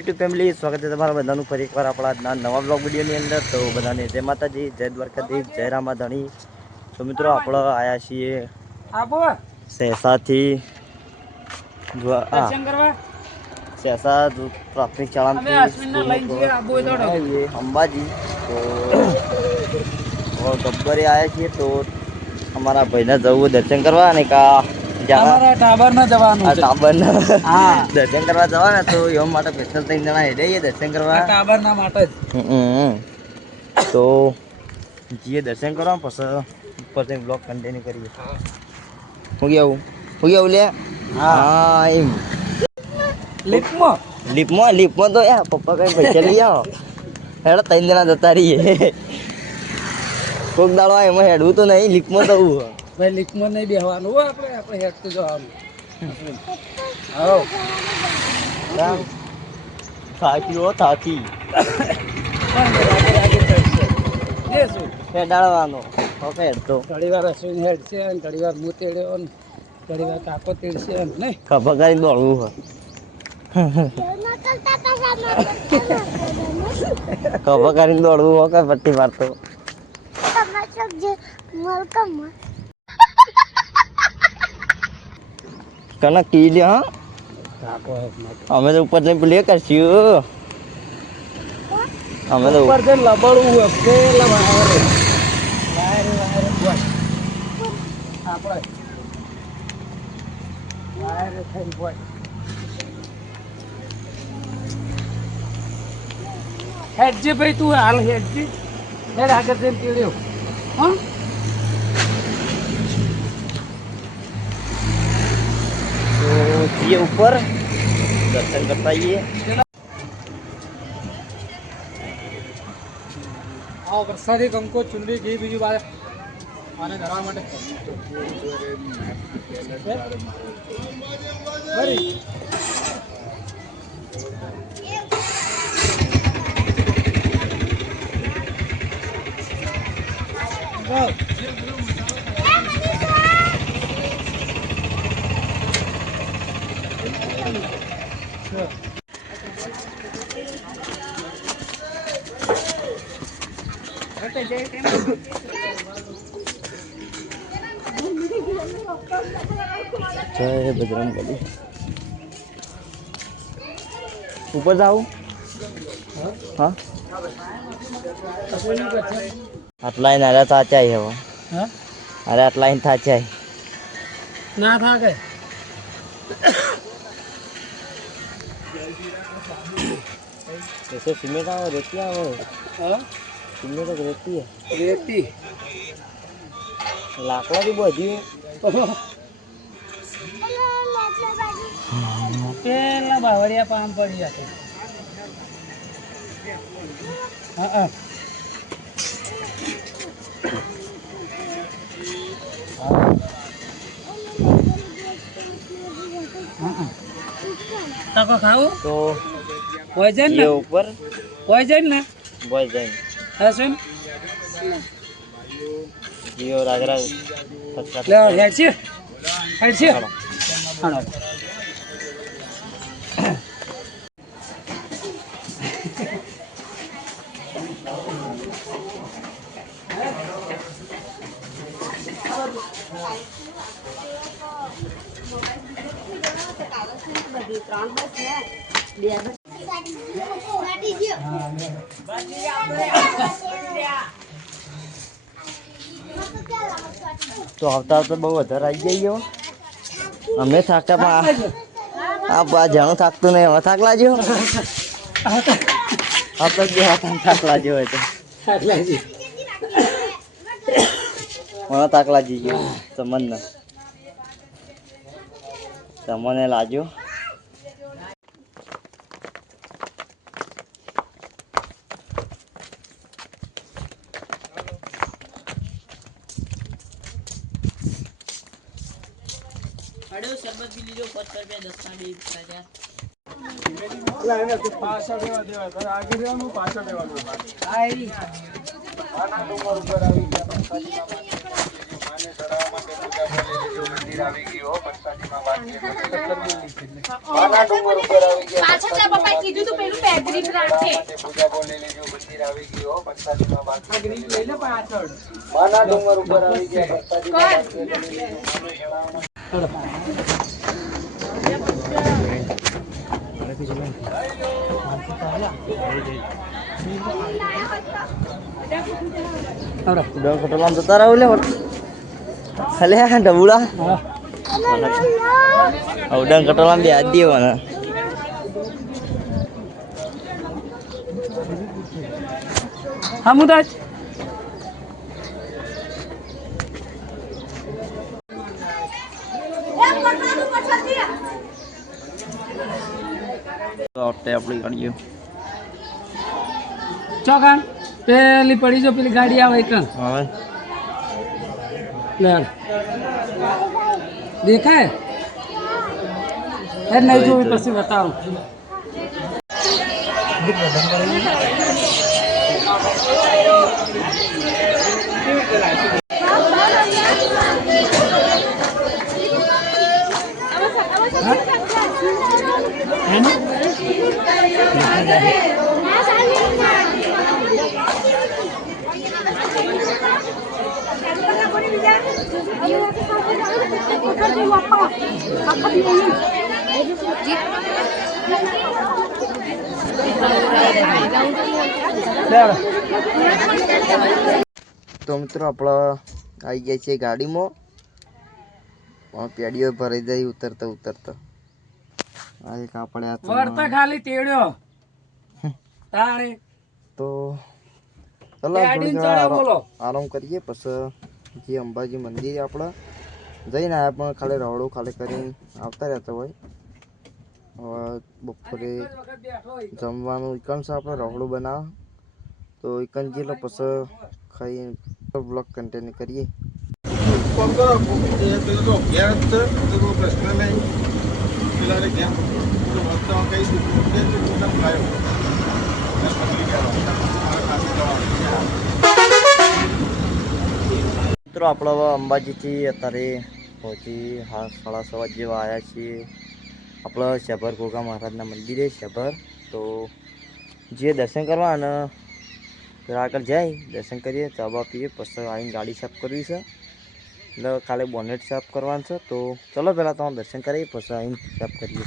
YouTube family, સ્વાગત છે તમારા બધાનું ફરી એકવાર આપણા આજના નવા બ્લોગ વિડીયોની અંદર. તો બધાને જય માતાજી, જય દ્વારકાધીશ, જય રામાધણી. તો મિત્રો આપણે આવ્યા છીએ શેસાથી શેસા પ્રાથમિક શાળાથી અંબાજી. તો ગબ્બરે આવ્યા છીએ. તો અમારા ભાઈને જવું દર્શન કરવા અને ટાબર દર્શન કરવા જવાના. તો એમ માટે સ્પેશિયલ 3 જણા હેડે દર્શન કરવા ટાબર ના માટે તો જઈએ દર્શન કરવા. પછી ઉપર બ્લોગ કન્ટિન્યુ કરીએ. હું આવું લે. હા એમ લીપમાં તો યાર પપ્પા કઈ પૈસા લઈ આવો. હેડો 3 જણા જતા રહીએ. કોક દાડો એમાં હેડવું તો નહીં. લીપમાં તો ભાઈ લીકમાં નહીં બેહવાનું હોય. આપણે હેઠતું જવાનું. થાકી હેડાળવાનો હેડતો ઘણી વાર અશ્વિન હેડ છે, ઘણી વાર હું તેડ્યો, ઘણી વાર કાકો તેડશે નહીં. ખભા કરીને દોડવું હોય. ખભા કરીને દોડવું હોય કે પટ્ટી મારતો કનક કી લે. હા અમે તો ઉપર જઈને પ્લે કરશું. અમે તો ઉપર જઈને લબડવું હોય. હેડજે ભાઈ, તું હાલ હેડજે. હેડ આગળ જઈને તેડ્યો. હા જઈએ ઉપર દર્શન કરતા આવીએ. વરસાદી કંકો ચુંડી ઘી બીજું બાદ આને ધરવા માટે જય બજરંગબલી. ઉપર જાઉં? હા આટલા નારા થાચાય હવે. અરે આટલા થાચાય ના થાકે. ऐसे सिमेंट आओ रेती आओ. सिमेंट रेती રેતી લાકડા થી બધી પેલા બાવરિયા પામ પડી જશે. હા તકો ખાવું તો પોઈઝન ये ને ऊपर પોઈઝન ને પોઈઝન હા સુન जियो राजराज લે હેડ છે હાલો તો આવતા તો બહુ વધારે આવી જઈએ. અમે થાકતા પણ આ જાણું થાકતું નહીં. હવે થાક લાગ્યો. આપણે બે થાક લાગ્યો હોય તો મને થાક લાગી ગયો. તમને લાગ્યો. शरबत भी लीजिए 5 रुपया 10 का दे दीजिए. પાછળ દેવા આગે દેવાનું પાછળ દેવાનું. આઈ આના નંબર ઉપર આવી ગયા. પાછળ તારા પપ્પાએ કીધું તું પેલું પેગરીપ રાખે. ડંગ કટોલામ જતા રહો લે હલે ડબુડા ડંગ કટોલામ બે આદિ મને હમુદાજ આપણી ગાડીઓ ચોકાણ પેલી પડી જો પેલી ગાડી આવે કણ હવે લે દેખાય એ નહીં જોયું પછી બતાવું તો મિત્રો આપણે આવી ગયા છીએ ગાડીમાં પણ પેડીઓ ભરાઈ જાય ઉતરતા ઉતરતા આ એક આપણે વળતા ખાલી તેડ્યો તાણે તો ચલો ગાડી બોલો આરામ કરીએ પછી જે અંબાજી મંદિર આપણે જઈને આવ્યા પણ ખાલી રવડું ખાલી કરીને આવતા રહેતા હોય હવે બપોરે જમવાનું ઇકન છે આપણે રવડું બનાવે તો ઇકન જેટલો પછી ખાઈ બ્લોગ કન્ટેન્ટ કરીએ મિત્રો આપણે હવે અંબાજીથી અત્યારે પહોંચી 6:30 જેવા આવ્યા છીએ આપણે શેભર ગોગા મહારાજના મંદિરે શેભર તો જે દર્શન કરવા અને આગળ જાય દર્શન કરીએ ચાબા પીએ પછી આવીને ગાડી સાફ કરવી છે એટલે કાલે બોનેટ સાફ કરવાનું છે તો ચલો પહેલાં તમારે દર્શન કરીએ પછી આવીને સાફ કરીએ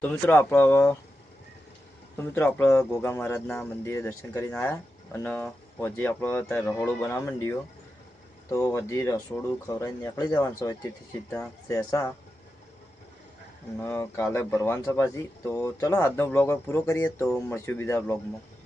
તો મિત્રો આપણે ગોગા મહારાજના મંદિરે દર્શન કરીને આવ્યા અને હજી આપણે ત્યાં રહોડું બનાવવા માંડ્યો તો હજી રસોડું ખવડાવીને નીકળી જવાનું છે તેથી સીધા શેષા અને કાલે ભરવાનું છે પાછી તો ચલો આજનો બ્લોગ પૂરો કરીએ તો મળશું બીજા બ્લોગમાં